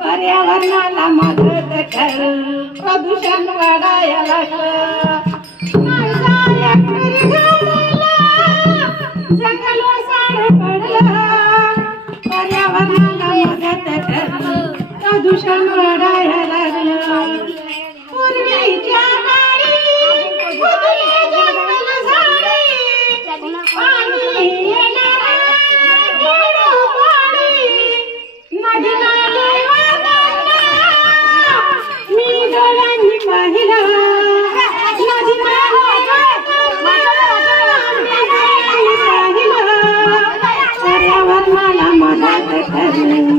पर्यावरणाला मदत कर. प्रदूषण वाढायला पर्यावरणाला मदत कर. प्रदूषण वाढायला Thank you.